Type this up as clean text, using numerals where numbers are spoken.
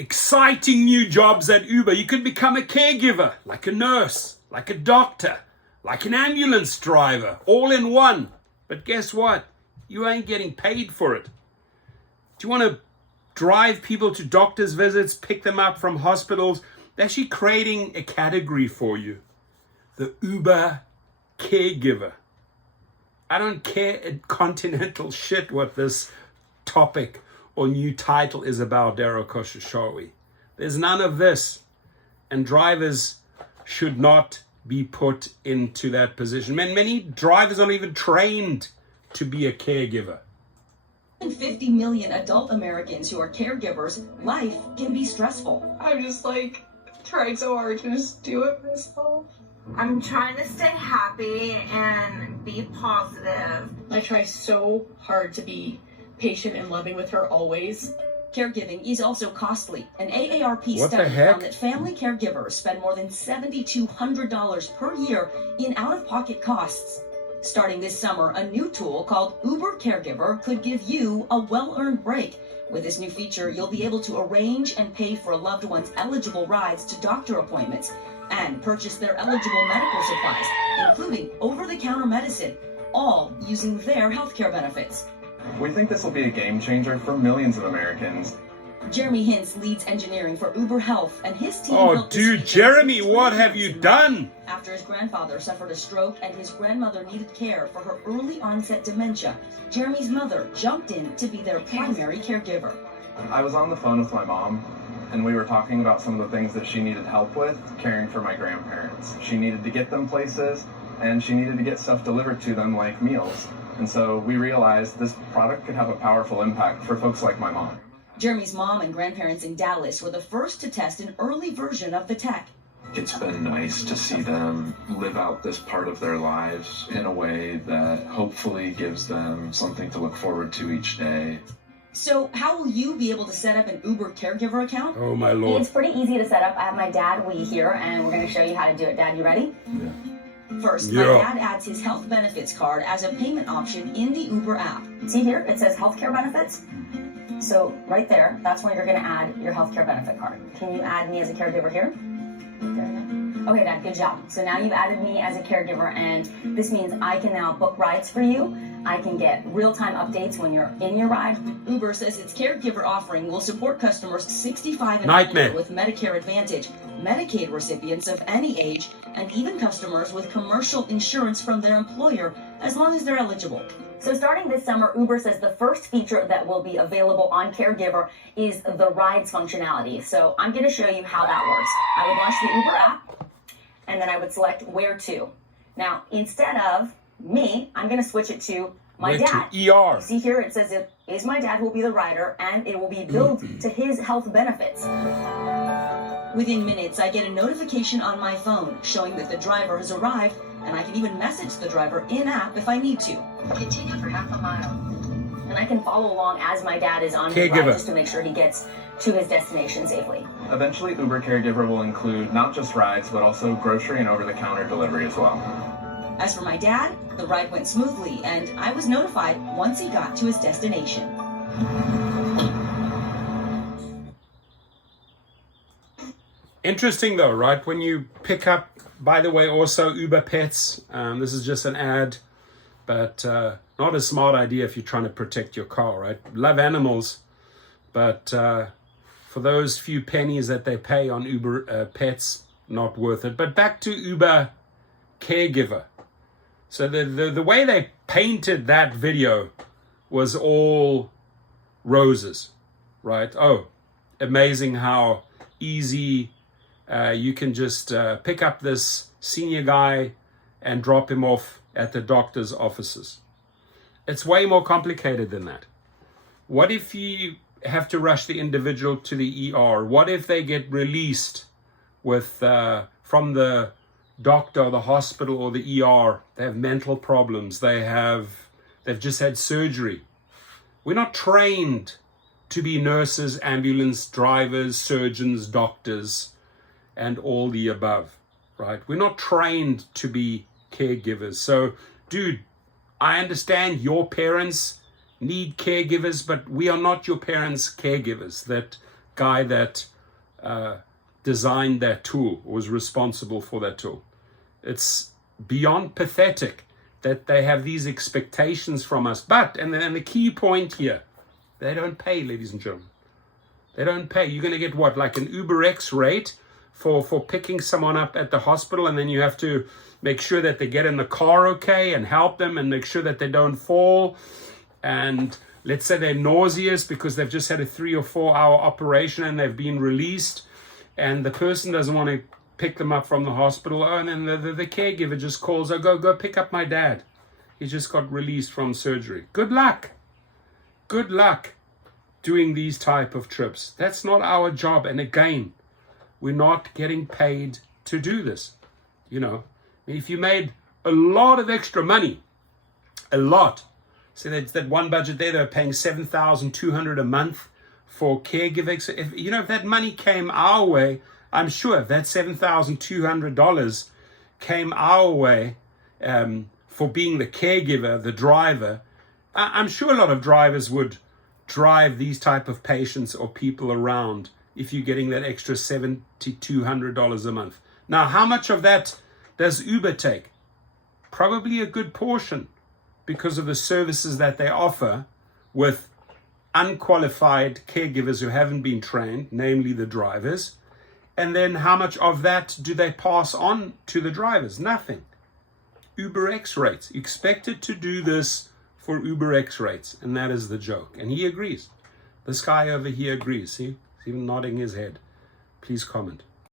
exciting new jobs at Uber. You could become a caregiver, like a nurse, like a doctor, like an ambulance driver, all in one. But guess what? You ain't getting paid for it. Do you want to drive people to doctor's visits, pick them up from hospitals? They're actually creating a category for you. The Uber caregiver. I don't care a continental shit what this topic or new title is about, Daryl Koshashawi. There's none of this. And drivers should not be put into that position. Many drivers aren't even trained to be a caregiver. 50 million adult Americans who are caregivers, life can be stressful. I'm just like trying so hard to just do it myself. I'm trying to stay happy and be positive. I try so hard to be patient and loving with her always. Caregiving is also costly. An AARP What the study heck? found that family caregivers spend more than $7,200 per year in out-of-pocket costs. Starting this summer, a new tool called Uber CAREGIVER could give you a well-earned break. With this new feature, you'll be able to arrange and pay for a loved one's eligible rides to doctor appointments and purchase their eligible medical supplies, including over-the-counter medicine, all using their healthcare benefits. We think this will be a game changer for millions of Americans. Jeremy Hintz leads engineering for Uber Health, and his team Oh, built this dude, feature Jeremy, 20 what have months you in done? After his grandfather suffered a stroke and his grandmother needed care for her early onset dementia, Jeremy's mother jumped in to be their primary caregiver. I was on the phone with my mom, and we were talking about some of the things that she needed help with, caring for my grandparents. She needed to get them places, and she needed to get stuff delivered to them like meals. And so we realized this product could have a powerful impact for folks like my mom. Jeremy's mom and grandparents in Dallas were the first to test an early version of the tech. It's been nice to see them live out this part of their lives in a way that hopefully gives them something to look forward to each day. So how will you be able to set up an Uber caregiver account? Oh, my Lord. It's pretty easy to set up. I have my dad Wee here, and we're going to show you how to do it. Dad, you ready? First, Yeah. my dad adds his health benefits card as a payment option in the Uber app. See here, it says healthcare benefits. So right there, that's where you're going to add your healthcare benefit card. Can you add me as a caregiver here? Okay, Dad, good job. So now you've added me as a caregiver, and this means I can now book rides for you. I can get real-time updates when you're in your ride. Uber says its caregiver offering will support customers 65 and Nightmare. older with Medicare Advantage, Medicaid recipients of any age, and even customers with commercial insurance from their employer, as long as they're eligible. So starting this summer, Uber says the first feature that will be available on Caregiver is the rides functionality. So I'm going to show you how that works. I would launch the Uber app, and then I would select where to. Now, instead of me, I'm going to switch it to my Where dad. to ER. You see here, it says it is my dad who will be the rider, and it will be billed to his health benefits. Within minutes, I get a notification on my phone showing that the driver has arrived, and I can even message the driver in-app if I need to. Continue for half a mile. And I can follow along as my dad is on his Caregiver. ride just to make sure he gets to his destination safely. Eventually, Uber Caregiver will include not just rides, but also grocery and over-the-counter delivery as well. As for my dad, the ride went smoothly, and I was notified once he got to his destination. Interesting though, right? When you pick up, by the way, also Uber Pets. This is just an ad, but not a smart idea if you're trying to protect your car, right? Love animals, but for those few pennies that they pay on Uber Pets, not worth it. But back to Uber Caregiver. So the way they painted that video was all roses, right? Oh, amazing how easy you can just pick up this senior guy and drop him off at the doctor's offices. It's way more complicated than that. What if you have to rush the individual to the ER? What if they get released with from the doctor, the hospital, or the ER? They have mental problems. They've just had surgery. We're not trained to be nurses, ambulance drivers, surgeons, doctors, and all the above, right? We're not trained to be caregivers. So, dude, I understand your parents need caregivers, but we are not your parents' caregivers. guy that designed that tool, or was responsible for that tool. It's beyond pathetic that they have these expectations from us. But, and the key point here, they don't pay, ladies and gentlemen. They don't pay. You're going to get what, like an UberX rate for picking someone up at the hospital, and then you have to make sure that they get in the car okay and help them and make sure that they don't fall. And let's say they're nauseous because they've just had a 3 or 4 hour operation and they've been released, and the person doesn't want to pick them up from the hospital. Oh, and then the caregiver just calls, oh, go pick up my dad. He just got released from surgery. Good luck. Good luck doing these type of trips. That's not our job. And again, we're not getting paid to do this. You know, if you made a lot of extra money, a lot. So that's that one budget there, they're paying $7,200 a month for caregivers. If that money came our way, I'm sure if that $7,200 came our way for being the caregiver, the driver, I'm sure a lot of drivers would drive these type of patients or people around if you're getting that extra $7,200 a month. Now, how much of that does Uber take? Probably a good portion, because of the services that they offer with unqualified caregivers who haven't been trained, namely the drivers. And then how much of that do they pass on to the drivers? Nothing. UberX rates. Expected to do this for UberX rates, and that is the joke. And he agrees. This guy over here agrees. See? He's even nodding his head. Please comment.